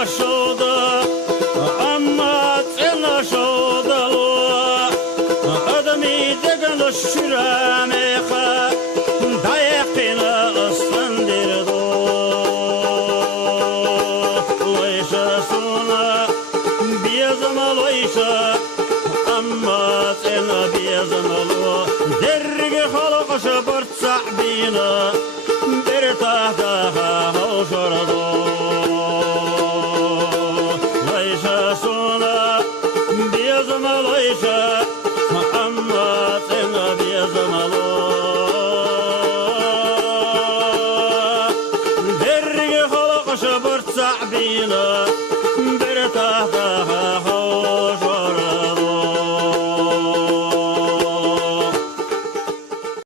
aşağıda amma sen aşağıda adamı degen şürameha dayakına ıslandırdı loysa sona biyazama loysa amma sen biyazama lo dergi halqaşı bartsa bina bir tahta hoşardı loysa sona biyazama loysa amma sen biyazama lo dergi halqaşı bartsa bina